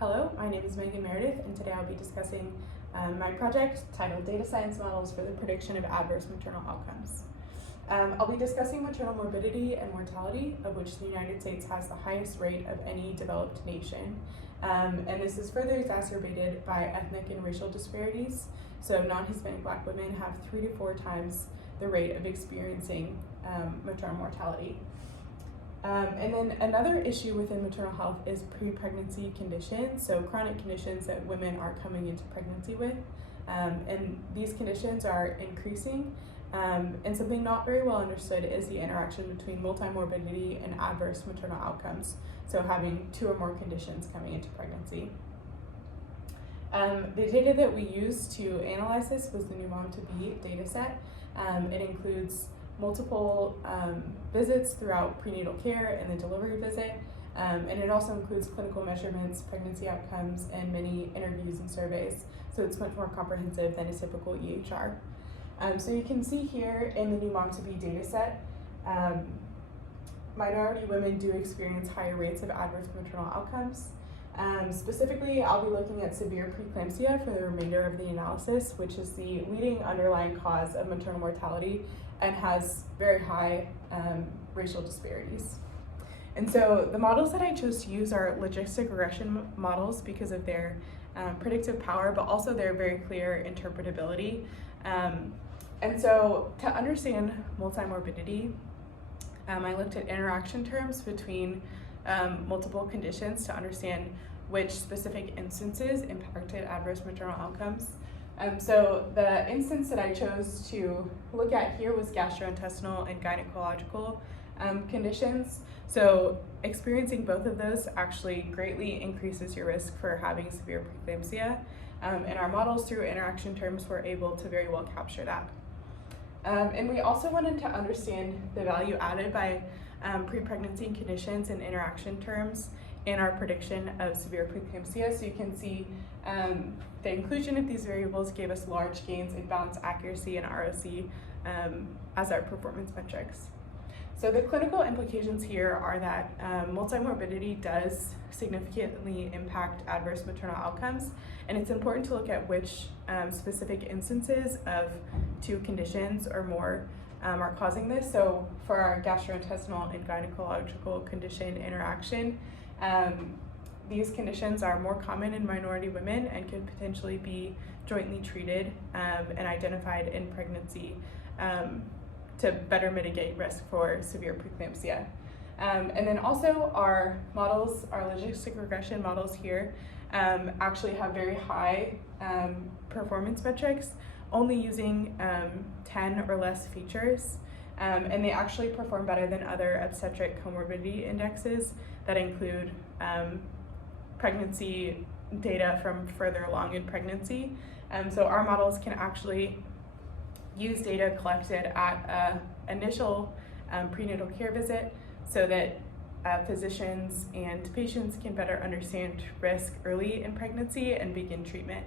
Hello, my name is Meghan Meredith, and today I'll be discussing my project titled Data Science Models for the Prediction of Adverse Maternal Outcomes. I'll be discussing maternal morbidity and mortality, of which the United States has the highest rate of any developed nation. And this is further exacerbated by ethnic and racial disparities. So non-Hispanic Black women have 3 to 4 times the rate of experiencing maternal mortality. And then another issue within maternal health is pre-pregnancy conditions, so chronic conditions that women are coming into pregnancy with. And these conditions are increasing, and something not very well understood is the interaction between multimorbidity and adverse maternal outcomes, so having 2 or more conditions coming into pregnancy. The data that we used to analyze this was the New Mom to Be data set. It includes multiple visits throughout prenatal care and the delivery visit, and it also includes clinical measurements, pregnancy outcomes, and many interviews and surveys, so it's much more comprehensive than a typical EHR. So you can see here in the New Mom to Be data set, minority women do experience higher rates of adverse maternal outcomes. Specifically, I'll be looking at severe preeclampsia for the remainder of the analysis, which is the leading underlying cause of maternal mortality and has very high racial disparities. And so the models that I chose to use are logistic regression models because of their predictive power, but also their very clear interpretability. And so to understand multimorbidity, I looked at interaction terms between multiple conditions to understand which specific instances impacted adverse maternal outcomes. So the instance that I chose to look at here was gastrointestinal and gynecological conditions. So experiencing both of those actually greatly increases your risk for having severe preeclampsia. And our models through interaction terms were able to very well capture that. And we also wanted to understand the value added by pre-pregnancy conditions and interaction terms in our prediction of severe preeclampsia. So you can see the inclusion of these variables gave us large gains in balance accuracy and ROC as our performance metrics. So the clinical implications here are that multimorbidity does significantly impact adverse maternal outcomes, and it's important to look at which specific instances of 2 conditions or more are causing this. So for our gastrointestinal and gynecological condition interaction, these conditions are more common in minority women and could potentially be jointly treated and identified in pregnancy to better mitigate risk for severe preeclampsia. And then also our models, our logistic regression models here, actually have very high performance metrics, only using 10 or less features, and they actually perform better than other obstetric comorbidity indexes that include pregnancy data from further along in pregnancy. So our models can actually use data collected at an initial prenatal care visit so that physicians and patients can better understand risk early in pregnancy and begin treatment.